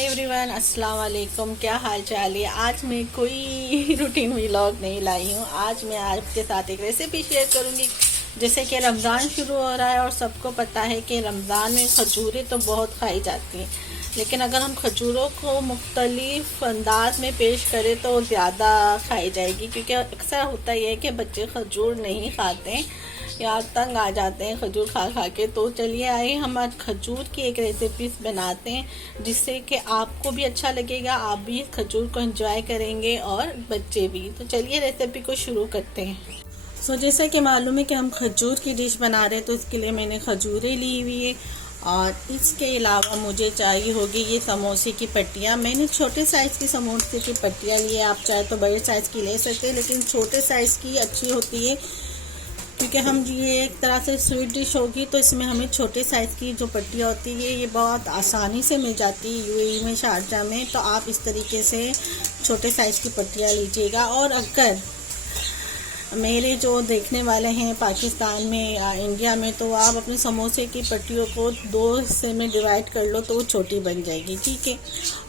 Hi everyone, अस्सलाम वालेकुम। क्या हाल चाल है। आज मैं कोई रूटीन व्लॉग नहीं लाई हूँ। आज मैं आपके साथ एक रेसिपी शेयर करूँगी। जैसे कि रमज़ान शुरू हो रहा है और सबको पता है कि रमज़ान में खजूरें तो बहुत खाई जाती हैं, लेकिन अगर हम खजूरों को मुख्तलिफ अंदाज में पेश करें तो ज़्यादा खाई जाएगी, क्योंकि अक्सर होता ही है कि बच्चे खजूर नहीं खाते हैं या तंग आ जाते हैं खजूर खा खा के। तो चलिए आइए हम आज खजूर की एक रेसिपी बनाते हैं, जिससे कि आपको भी अच्छा लगेगा, आप भी खजूर को एंजॉय करेंगे और बच्चे भी। तो चलिए रेसिपी को शुरू करते हैं। जैसा कि मालूम है कि हम खजूर की डिश बना रहे हैं, तो इसके लिए मैंने खजूरें ली हुई है और इसके अलावा मुझे चाहिए होगी ये समोसे की पट्टियाँ। मैंने छोटे साइज़ की समोसे की पट्टियाँ ली है, आप चाहे तो बड़े साइज़ की ले सकते हैं, लेकिन छोटे साइज़ की अच्छी होती है, क्योंकि हम ये एक तरह से स्वीट डिश होगी तो इसमें हमें छोटे साइज़ की जो पट्टियाँ होती है ये बहुत आसानी से मिल जाती है यूएई में, शारजा में। तो आप इस तरीके से छोटे साइज़ की पट्टियाँ लीजिएगा। और अगर मेरे जो देखने वाले हैं पाकिस्तान में या इंडिया में, तो आप अपने समोसे की पट्टियों को दो हिस्से में डिवाइड कर लो तो वो छोटी बन जाएगी, ठीक है।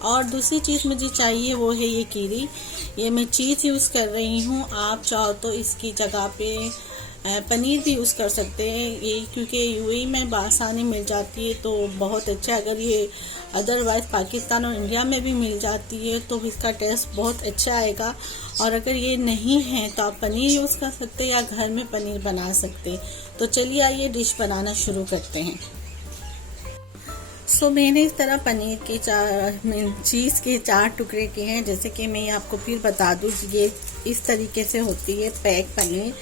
और दूसरी चीज़ मुझे चाहिए वो है ये कीरी। ये मैं चीज़ यूज़ कर रही हूँ, आप चाहो तो इसकी जगह पे पनीर भी यूज़ कर सकते हैं ये, क्योंकि यूएई में बासानी मिल जाती है तो बहुत अच्छा। अगर ये अदरवाइज़ पाकिस्तान और इंडिया में भी मिल जाती है तो इसका टेस्ट बहुत अच्छा आएगा। और अगर ये नहीं है तो आप पनीर यूज़ कर सकते हैं या घर में पनीर बना सकते हैं। तो चलिए आइए डिश बनाना शुरू करते हैं। मैंने इस तरह पनीर के चीज़ के 4 टुकड़े किए हैं। जैसे कि मैं आपको फिर बता दूँ, ये इस तरीके से होती है पैक पनीर,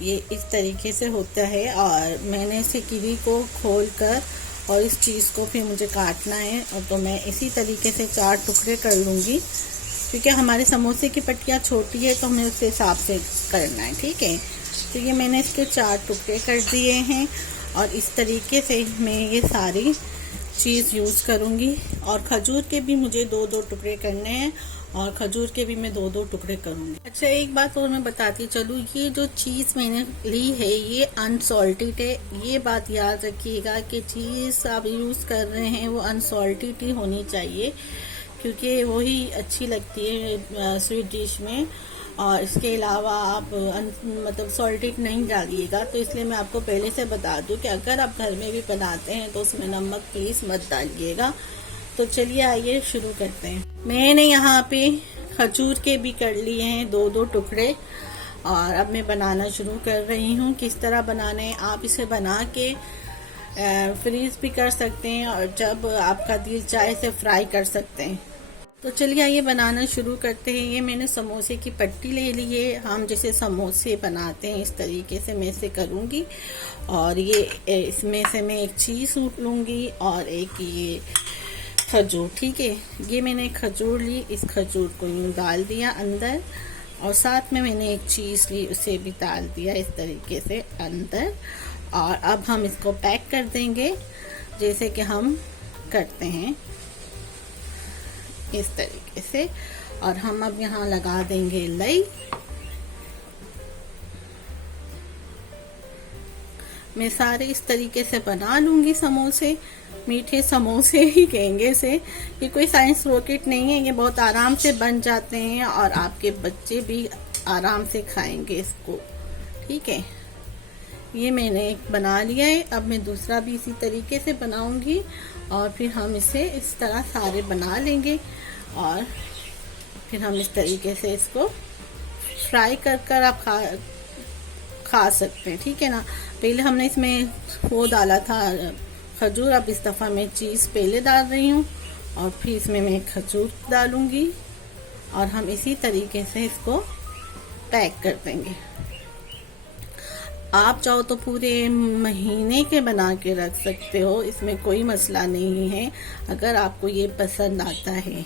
ये इस तरीके से होता है। और मैंने इसे कीवी को खोलकर और इस चीज़ को फिर मुझे काटना है, और तो मैं इसी तरीके से 4 टुकड़े कर लूँगी, क्योंकि हमारे समोसे की पट्टियाँ छोटी है तो हमें उस हिसाब से करना है, ठीक है। तो ये मैंने इसके 4 टुकड़े कर दिए हैं और इस तरीके से मैं ये सारी चीज़ यूज़ करूँगी। और खजूर के भी मुझे 2-2 टुकड़े करने हैं और खजूर के भी मैं 2-2 टुकड़े करूँगी। अच्छा, एक बात और मैं बताती चलूँ, ये जो चीज़ मैंने ली है ये अनसॉल्टेड है। ये बात याद रखिएगा कि चीज़ आप यूज़ कर रहे हैं वो अनसॉल्टेड ही होनी चाहिए, क्योंकि वही अच्छी लगती है स्वीट डिश में। और इसके अलावा आप मतलब सॉल्टेड नहीं डालिएगा। तो इसलिए मैं आपको पहले से बता दूं कि अगर आप घर में भी बनाते हैं तो उसमें नमक प्लीज़ मत डालिएगा। तो चलिए आइए शुरू करते हैं। मैंने यहाँ पे खजूर के भी कर लिए हैं 2-2 टुकड़े, और अब मैं बनाना शुरू कर रही हूँ। किस तरह बनाना है, आप इसे बना के फ्रीज भी कर सकते हैं और जब आपका दिल चाहे इसे फ्राई कर सकते हैं। तो चलिए आइए बनाना शुरू करते हैं। ये मैंने समोसे की पट्टी ले ली है, हम जैसे समोसे बनाते हैं इस तरीके से मैं इसे करूँगी। और ये इसमें से मैं एक चीज़ लूँगी और एक ये खजूर, ठीक है। ये मैंने खजूर ली, इस खजूर को यूँ डाल दिया अंदर, और साथ में मैंने एक चीज़ ली उसे भी डाल दिया इस तरीके से अंदर। और अब हम इसको पैक कर देंगे जैसे कि हम करते हैं इस तरीके से। और हम अब यहाँ लगा देंगे लई। मैं सारे इस तरीके से बना लूँगी समोसे, मीठे समोसे ही कहेंगे इसे। ये कोई साइंस रॉकेट नहीं है, ये बहुत आराम से बन जाते हैं और आपके बच्चे भी आराम से खाएंगे इसको, ठीक है। ये मैंने एक बना लिया है, अब मैं दूसरा भी इसी तरीके से बनाऊंगी और फिर हम इसे इस तरह सारे बना लेंगे और फिर हम इस तरीके से इसको फ्राई कर आप खा सकते हैं, ठीक है ना। पहले हमने इसमें वो डाला था खजूर, अब इस दफ़ा मैं चीज़ पहले डाल रही हूँ और फिर इसमें मैं खजूर डालूँगी और हम इसी तरीके से इसको पैक कर देंगे। आप चाहो तो पूरे महीने के बना के रख सकते हो, इसमें कोई मसला नहीं है अगर आपको ये पसंद आता है।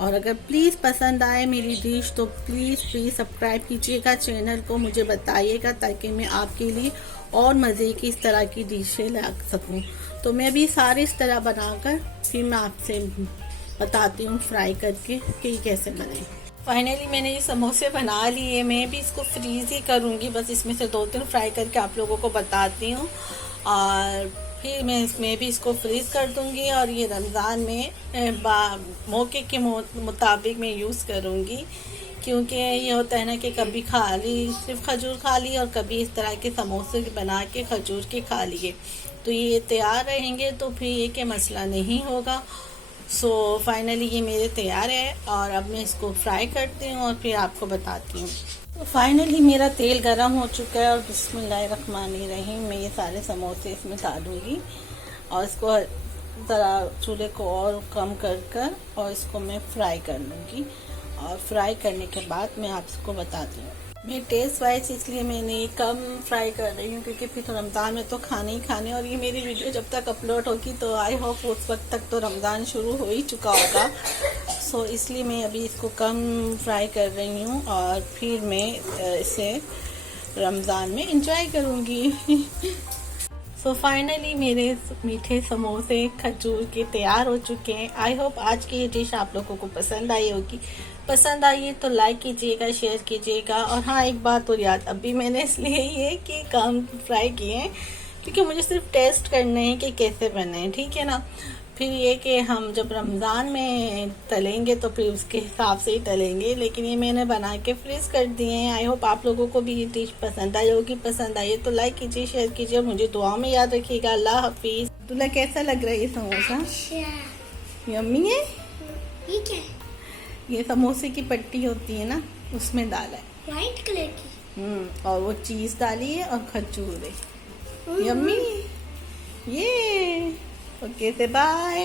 और अगर प्लीज़ पसंद आए मेरी डिश तो प्लीज़ सब्सक्राइब कीजिएगा चैनल को, मुझे बताइएगा ताकि मैं आपके लिए और मज़े की इस तरह की डिशें ला सकूं। तो मैं भी सारे इस तरह बनाकर फिर मैं आपसे बताती हूँ फ्राई करके कि कैसे बने। फाइनली मैंने ये समोसे बना लिए, मैं भी इसको फ्रीज ही करूँगी, बस इसमें से 2-3 फ्राई करके आप लोगों को बताती हूँ। और फिर मैं इसमें भी इसको फ्रीज कर दूंगी और ये रमज़ान में मौके के मुताबिक मैं यूज़ करूंगी, क्योंकि ये होता है ना कि कभी खा ली सिर्फ खजूर खा ली और कभी इस तरह के समोसे बना के खजूर के खा लिए, तो ये तैयार रहेंगे तो फिर ये के मसला नहीं होगा। सो फाइनली ये मेरे तैयार है और अब मैं इसको फ्राई करती हूँ और फिर आपको बताती हूँ। तो फाइनली मेरा तेल गरम हो चुका है और बिस्मिल्लाहिर्रहमानिर्रहीम मैं ये सारे समोसे इसमें डालूँगी और इसको ज़रा चूल्हे को और कम कर और इसको मैं फ्राई कर लूँगी। और फ्राई करने के बाद मैं आपको बताती हूँ। मैं टेस्ट वाइज इसलिए मैंने कम फ्राई कर रही हूँ क्योंकि फिर तो रमज़ान में तो खाने ही खाने, और ये मेरी वीडियो जब तक अपलोड होगी तो आई होप उस वक्त तक तो रमज़ान शुरू हो ही चुका होगा। सो इसलिए मैं अभी इसको कम फ्राई कर रही हूँ और फिर मैं इसे रमज़ान में इंजॉय करूँगी। सो फाइनली मेरे मीठे समोसे खजूर के तैयार हो चुके हैं। आई होप आज की ये डिश आप लोगों को पसंद आई होगी। पसंद आई है तो लाइक कीजिएगा, शेयर कीजिएगा। और हाँ, एक बात और याद, अभी मैंने इसलिए ये कि कम फ्राई किए हैं क्योंकि मुझे सिर्फ टेस्ट करने हैं कि कैसे बने हैं, ठीक है ना। फिर ये कि हम जब रमज़ान में तलेंगे तो फिर उसके हिसाब से ही तलेंगे, लेकिन ये मैंने बना के फ्रीज कर दिए हैं। आई होप आप लोगों को भी ये डिश पसंद आई होगी। पसंद आई है तो लाइक कीजिए, शेयर कीजिए, मुझे दुआ में याद रखिएगा। अल्लाह हाफिज़। अब्दुल्ला कैसा लग रहा है ये समोसा? यम्मी है। ठीक है। ये समोसे की पट्टी होती है ना, उसमें डाला है व्हाइट कलर की। और वो चीज़ डाली है और खजूर है। यम्मी। ये ओके से बाय।